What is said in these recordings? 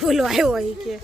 ભૂલો આવ્યો હોય કે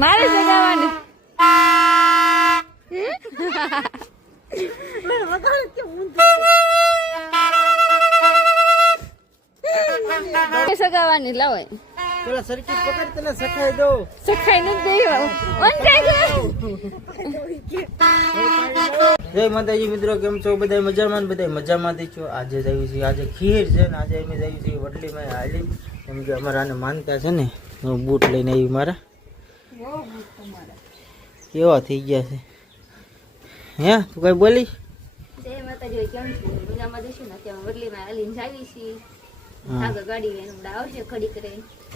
મારે જગાવવાની સગાવાની લાવો પેલા સરખી પકડ તને સખાઈ દો. સખાઈ નથી જય માતાજી મિત્રો, કેમ છો બધા? મજામાં? બધા મજામાંથી છો? આજે જઈએ છીએ, આજે ખીર છે ને આજે અમે જઈએ છીએ વડલીમાં હાલી, કેમ કે અમારા આને માનતા છે ને. હું બૂટ લઈને આવી મારા કેવા થઈ ગયા છે. હે તું કઈ બોલી? જય માતાજી, કેમ છો? મજામાં દેશું ને? ત્યાં વડલીમાં હાલીને જાવી છીએ. આગળ ગાડી લઈને આવશે ખડી કરે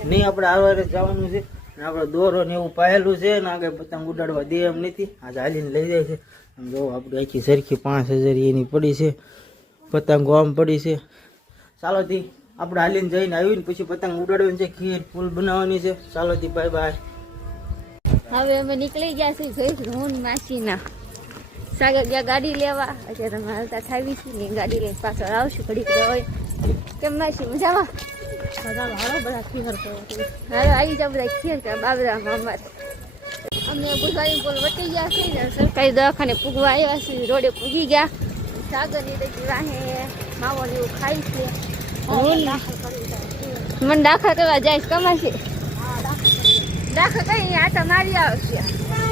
નહીં, આપણે આવારે જવાનું છે ને આપણે દોરો ને એવું પાયેલું છે ને આગળ પતંગ ઉડાડવા દે એમ નથી. આજે હાલીને લઈ જાય છે. જો આપણે આખી સરખી 5000 એની પડી છે, પતંગો આમ પડી છે. ચાલો થી આપણે હાલીને જઈને આવીને પછી પતંગ ઉડાડવાની છે, ખીર ફૂલ બનાવવાની છે. ચાલો થી બાય બાય. હવે અમે નીકળી ગયા છીએ જોઈશું હું માસીના. સાગર ગયા ગાડી લેવા, અત્યારે અમે હાલતા થાવી છીએ ને ગાડી લઈને પાછળ આવશું ઘડીક હોય. કેમ માસી મજામાં? બધા ખીર હવે આવી જાવ બધા ખીર કે બાબરા મામા. અમે બુધવારી પોલ વટી ગયા છે ને સરકારી દવાખાને પૂગવા આવ્યા છીએ. રોડે પૂગી ગયા. સાગરની રજી વાહે માવો ને એવું ખાય છે. મને દાખલ કરવા જાય કમાશે. દાખલ કઈ આટા મારી આવશે.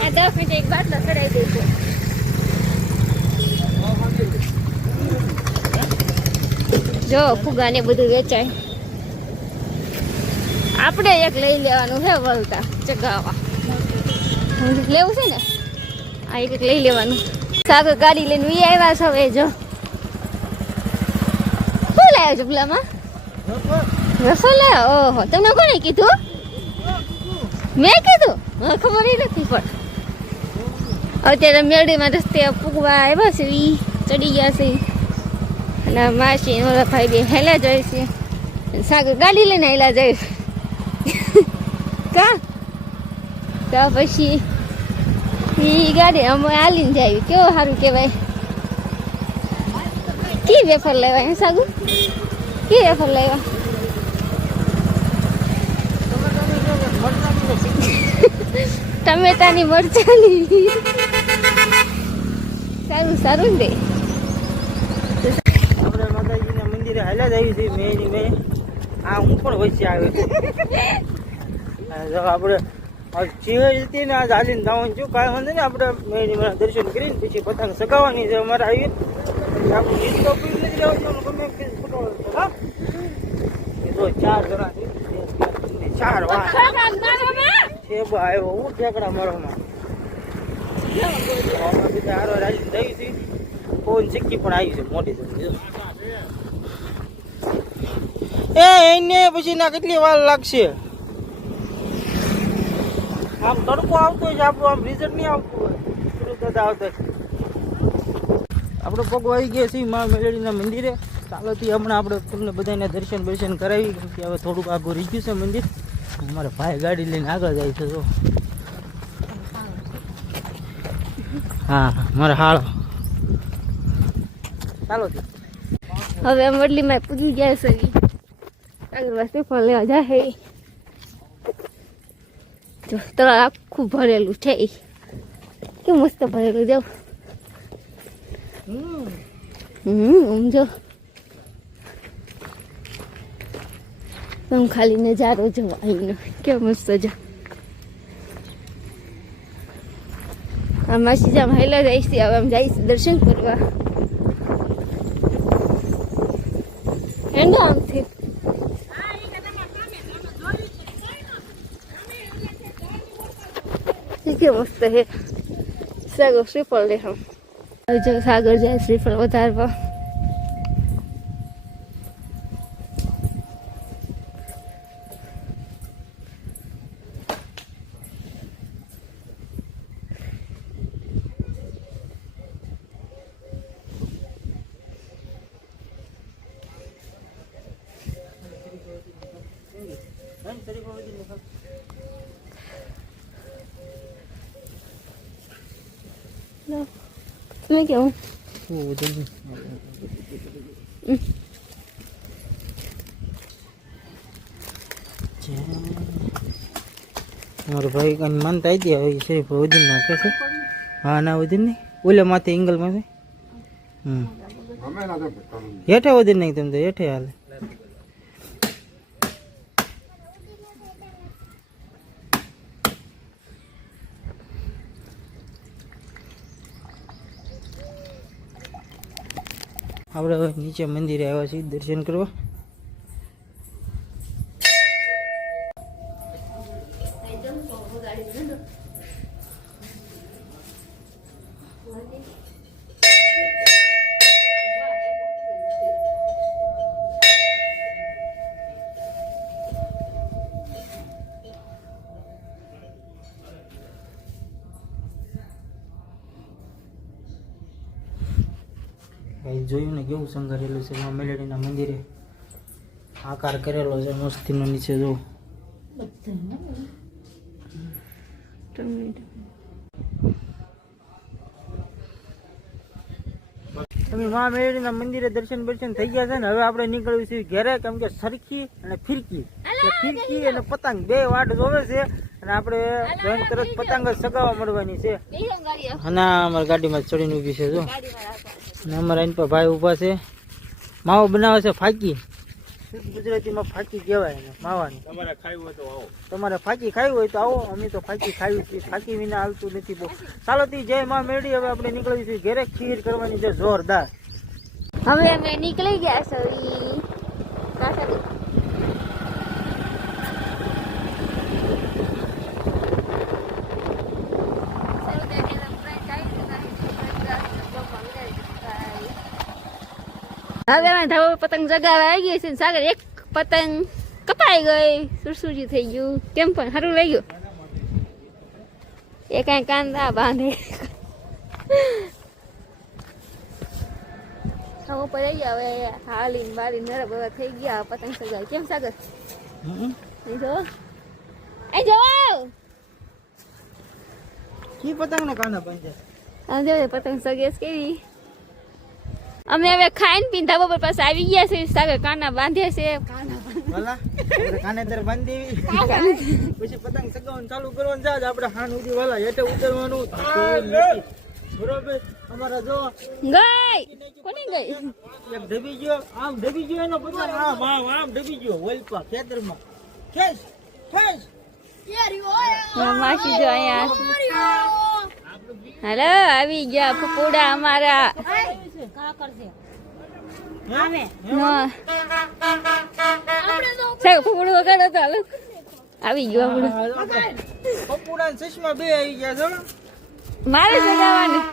આ 10 મિનિટ એક બાટલો ચડાવી દઈશું. જો ફુગા ને બધું વેચાય. આપણે એક લઈ લેવાનું છે વળતા ચગાવવા. લેવું છે ને આ એક લઈ લેવાનું. સાગર ગાડી લઈને વી આવ્યા છો. હવે જો શું લાવ્યો છો પેલામાં? રસો લાવ્યો? ઓહો, તમને કોને કીધું? મેં કીધું? હા, ખબર નથી. પણ અત્યારે મેળીમાં રસ્તે પૂગવા આવ્યા છે, ઈ ચડી ગયા છે. અને માસી ઓલા ભાઈ બે હેલા જાય છે. સાગર ગાડી લઈને હેલા જાય કા પછી ઈ ગાડી અમે હાલીને જાય. કેવું સારું કહેવાય. કી વેફર લેવાય હે સાગુ? કી વેફર લેવા? ટમેટાની મરચાની. સારું સારું ને. આપણે માતાજીના મંદિરે હાલ્યા જ આવી છે. મેં આ હું પણ વચ્ચે આવ્યો છું. આપણે શિવાય હતી ને આજ હાલીને જવાનું છું. કાંઈ વાંધો ને, આપણે મેળીમાં દર્શન કરીને પછી પતંગ સગાવવાની છે અમારે આવી. આપણું ગીત તો પી નથી રહેવું. ગમે હા તો 4 જણા 4 વાર છે આવ્યો હું ઠેકડા મારવામાં. બધા હારો હાલીને જઈ છે. ફોન સિક્કી પણ આવી છે મોટી સમજી. એને પછી ના કેટલી વાર લાગશે? આમ તડકો આવતો હોય છે, આપણું આમ રિઝલ્ટ નહીં આવતું હોય. આવતો આપણે પગ આવી ગયા છીએ મા મેલડીના મંદિરે. ચાલોથી હમણાં આપણે તમને બધાને દર્શન કરાવી, કેમ કે હવે થોડુંક આગળ રહી ગયું છે મંદિર. અમારા ભાઈ ગાડી લઈને આગળ જાય છે. જો હા મારા હાળો. ચાલો હવે વડલીમાં પૂજી ગયા છે. આગળ પેપર લેવા જાય. જો તળ આખું ભરેલું છે. કેવું મસ્ત ભરેલું. જાવ જો ખાલી નજારો જોવા આવીને કેવો મસ્ત. જો આ માસી જામ હેલા જાય છે. હવે આમ જઈશ દર્શન કરવા. હેંડા આમથી કે મસ્ત હે. સાગર શ્રીફળ લે. હમ જો સાગર જાય શ્રીફળ વધારવા. શરીફા વધી લે તમે કેવું મારો ભાઈ કઈ માનતા આવી હવે શરીફા વધી નાખે છે હા ના વધી નહીં ઓલે માથે એંગલ માંથી હેઠે વધી નહીં તમે તો હેઠે હાલે આપણે હવે નીચે મંદિરે આવ્યા છીએ દર્શન કરવા જોયું ને કેવું સંઘરેલું છે માં મેલેડીના મંદિરે આકાર કરેલો છે મસ્તીનો નીચે જો તમે માં મેલેડીના મંદિરે દર્શન થઈ ગયા છે ને હવે આપણે નીકળ્યું છીએ ઘેરે કેમ કે સરખી અને ફિરકી અને પતંગ બે વાટ જોવે છે અને આપણે બેન તરત પતંગ જ સગાવા મળવાની છે અને અમારી ગાડીમાં ચડીને ઊભી છે જો અને અમારા એની પર ભાઈ ઊભા છે માવો બનાવે છે ફાકી ગુજરાતીમાં ફાકી કહેવાય ને માવાની તમારે ફાકી ખાવી હોય તો આવો અમે તો ફાકી ખાવી છીએ ફાકી વિના હાલતું નથી બહુ ચાલો તી જય માં મેળી હવે આપણે નીકળી છીએ ઘેરે ખીર કરવાની છે જોરદાર હવે અમે નીકળી ગયા છે હવે અમે ધાબા પર પતંગ જગાવા આવી ગઈ છે સાગર એક પતંગ કપાઈ ગઈ સુરસુજી થઈ ગયું કેમ પણ સારું લઈ ગયું એ કઈ કાંદા બાંધે સૌ પર આવી ગયા હવે હાલીને બાલીને નરા બવા થઈ ગયા પતંગ સગાવી કેમ સાગર અહીં જો કી પતંગ ને કાના બંધ આમ જો પતંગ સગેસ કેવી અમે હવે ખાઈને પીને ધાબા પર પાસે આવી ગયા છે સાગર કાના બાંધે છે કાને દર બાંધી પછી પતંગ સગાવવાનું ચાલુ કરવાનું જાય આપણે હાન ઉધી વાલા હેઠે ઉતરવાનું બરોબર અમારા જો ગઈ કોની ગઈ એક ડબી ગયો આમ ડબી ગયો એનો પતંગ આમ ડબી ગયો વલપા ખેતરમાં ખેસ ખેસ માસી જો અહીંયા હેલો આવી ગયા પકોડા અમારા પકોડું વગાડો તો હાલો આવી ગયો પકોડા ચશ્મા બે આવી ગયા છો મારે સગાવાની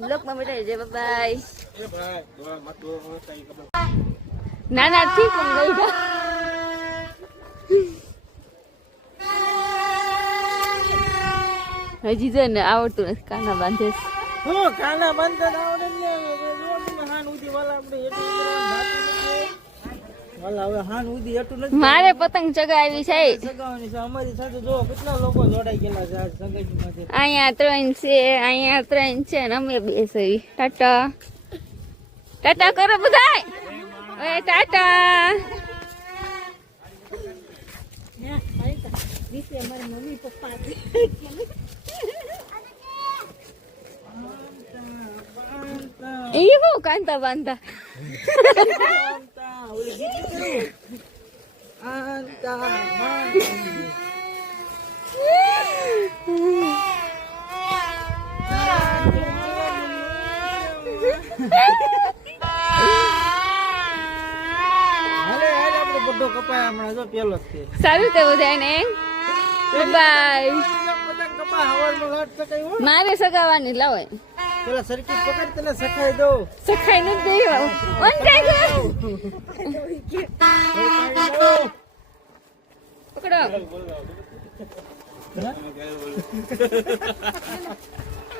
બ્લોકમાં બેઠા છે બાય ના ના ઠીક ગઈ હજી જો ને આવડતું નથી કાના બાંધે કાના બાંધતા આવડે ને હાન ઉધી વાલા આપણે મારે પતંગ ચગાવી છે અમારી સાથે જો કેટલા લોકો જોડાઈ ગયેલા છે આજ સંગીતમાંથી અહીંયા 3 છે ને અમે બે છે ટાટા ટાટા કરો બધાય ઓય ટાટા મારી મમ્મી પપ્પા એ બહુ કાંતા બાંધતા કપાય હમણાં જો પેલો જ છે સારું તો બધાને બાય પતંગ કપા હવારનો લાટ સકાય મારે સગાવાની લાવો પેલા સર્કિટ પકડ તને સખાઈ દો. સખાઈ નથી દેવા વંચાઈ ગયો પકડો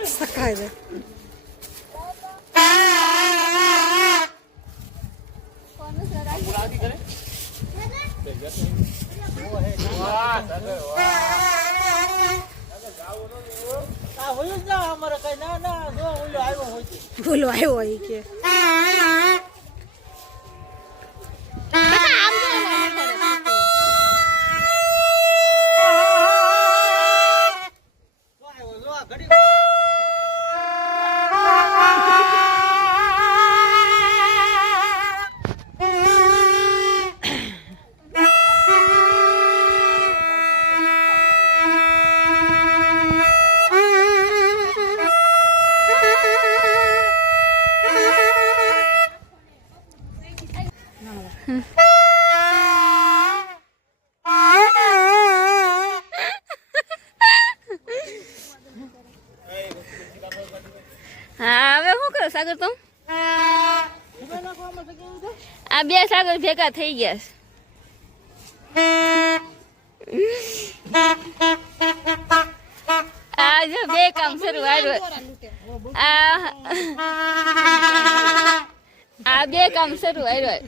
સખાય દે આ હોય જ ના અમારે કઈ ના ના જો ઓલો આવ્યો હોય છે. બોલો આવ્યો હોય કે જો આ ઘડી હા હવે શું કરો સાગર તું નાખવામાં સગી તો આ બે સાગર ભેગા થઈ ગયા છે આ જો બે કામ શરૂ આવ્યું આ બે કામ શરૂ આવ્યું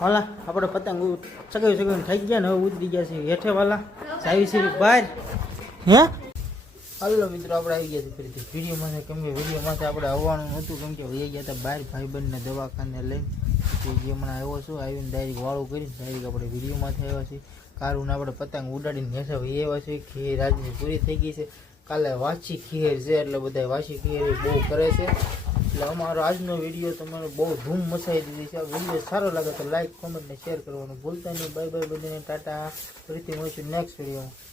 હાલા આપણે પતંગ સગાવી થઈ ગયા ને હવે ઉતરી ગયા છે હેઠે વાલા સાવી છે બહાર હે હાલો મિત્રો આપણે આવી ગયા છે ફરીથી વિડીયોમાં કેમ કે વિડીયોમાંથી આપણે આવવાનું નહોતું કેમ કે વહી ગયા હતા બહાર ભાઈબંધને દવાખાને લઈને જે હમણાં આવ્યો છું આવીને ડાયરેક્ટ વાળું કરીને ડાયરેક્ટ આપણે વિડીયોમાંથી આવ્યા છીએ કારુને આપણે પતંગ ઉડાડીને હેઠા વહી આવ્યા છીએ ખીર આજની પૂરી થઈ ગઈ છે કાલે વાસી ખીર છે એટલે બધા વાસી ખીર બહુ કરે છે એટલે અમારો આજનો વિડીયો તમારે બહુ ધૂમ મચાવી દીધી છે વિડીયો સારો લાગે તો લાઈક કોમેન્ટ ને શેર કરવાનું ભૂલતા નહીં બાય બાય બધાને ટાટા ફરીથી મળીશું નેક્સ્ટ વિડીયોમાં